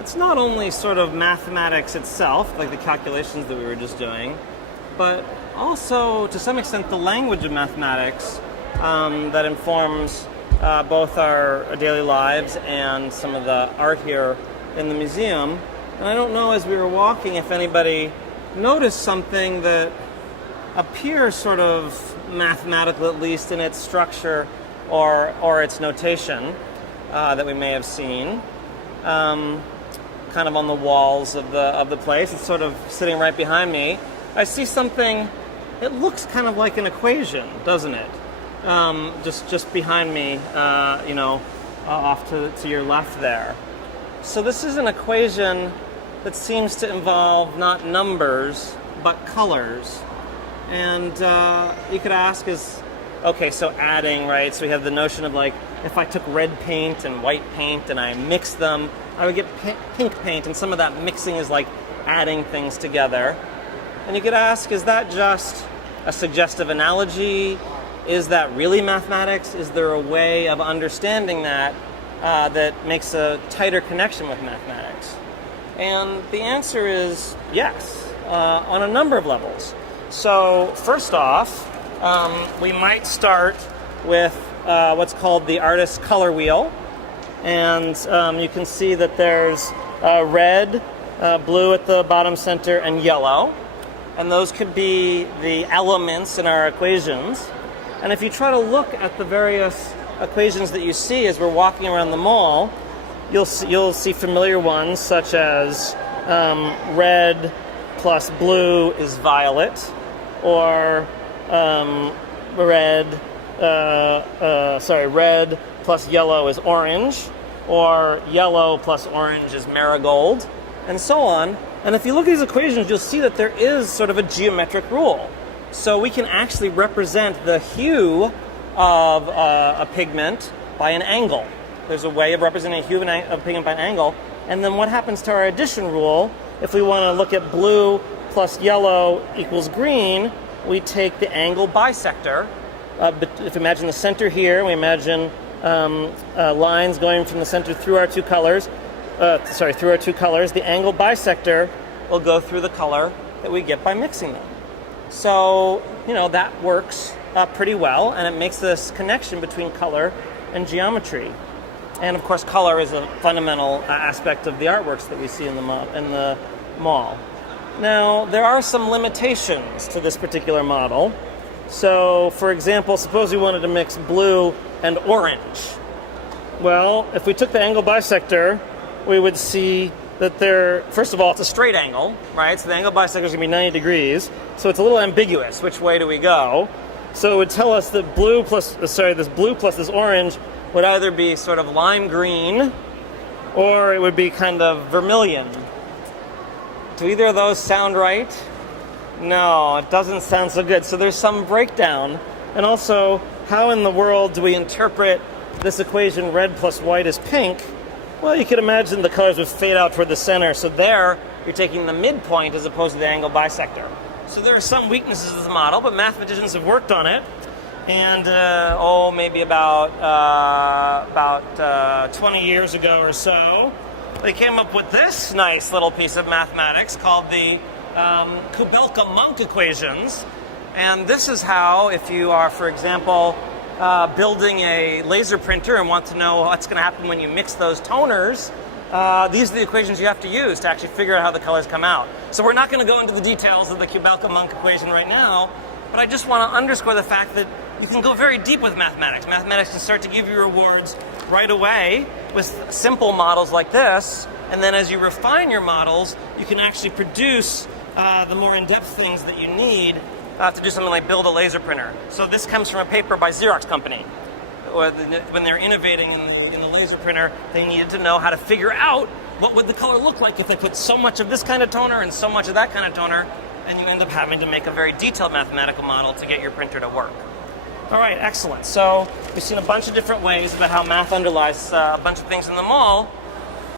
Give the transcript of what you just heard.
it's not only sort of mathematics itself, like the calculations that we were just doing, but also, to some extent, the language of mathematics that informs both our daily lives and some of the art here in the museum. And I don't know, as we were walking, if anybody noticed something that appears sort of mathematical, at least in its structure or its notation, that we may have seen, kind of on the walls of the place. It's sort of sitting right behind me. I see something. It looks kind of like an equation, doesn't it? Just behind me, off to your left there. So this is an equation that seems to involve not numbers but colors. And you could ask okay, so adding, right? So we have the notion of like, if I took red paint and white paint and I mixed them, I would get pink paint, and some of that mixing is like adding things together. And you could ask, is that just a suggestive analogy? Is that really mathematics? Is there a way of understanding that that makes a tighter connection with mathematics? And the answer is yes, on a number of levels. So first off, we might start with what's called the artist's color wheel. And you can see that there's red, blue at the bottom center, and yellow. And those could be the elements in our equations. And if you try to look at the various equations that you see as we're walking around the mall, you'll see familiar ones such as red plus blue is violet, or red plus yellow is orange, or yellow plus orange is marigold, and so on. And if you look at these equations, you'll see that there is sort of a geometric rule. So we can actually represent the hue of a pigment by an angle. There's a way of representing a hue of a pigment by an angle. And then what happens to our addition rule? If we want to look at blue plus yellow equals green, we take the angle bisector. If we imagine the center here, we imagine lines going from the center through our two colors. The angle bisector will go through the color that we get by mixing them. So, that works pretty well, and it makes this connection between color and geometry. And of course, color is a fundamental aspect of the artworks that we see in the mall. Now, there are some limitations to this particular model. So, for example, suppose we wanted to mix blue and orange. Well, if we took the angle bisector, we would see that first of all, it's a straight angle, right? So the angle bisector is going to be 90 degrees. So it's a little ambiguous. Which way do we go? So it would tell us that this blue plus this orange would either be sort of lime green, or it would be kind of vermilion. Do either of those sound right? No, it doesn't sound so good. So there's some breakdown. And also, how in the world do we interpret this equation, red plus white is pink? Well, you could imagine the colors would fade out toward the center. So there, you're taking the midpoint as opposed to the angle bisector. So there are some weaknesses of the model, but mathematicians have worked on it. And, maybe about 20 years ago or so, they came up with this nice little piece of mathematics called the Kubelka-Munk equations. And this is how, if you are, for example, building a laser printer and want to know what's going to happen when you mix those toners, these are the equations you have to use to actually figure out how the colors come out. So we're not going to go into the details of the Kubelka-Munk equation right now, but I just want to underscore the fact that you can go very deep with mathematics. Mathematics can start to give you rewards right away with simple models like this, and then as you refine your models, you can actually produce the more in-depth things that you need to do something like build a laser printer. So this comes from a paper by Xerox company. When they're innovating in the laser printer, they needed to know how to figure out what would the color look like if they put so much of this kind of toner and so much of that kind of toner, and you end up having to make a very detailed mathematical model to get your printer to work. All right, excellent. So we've seen a bunch of different ways about how math underlies a bunch of things in the mall.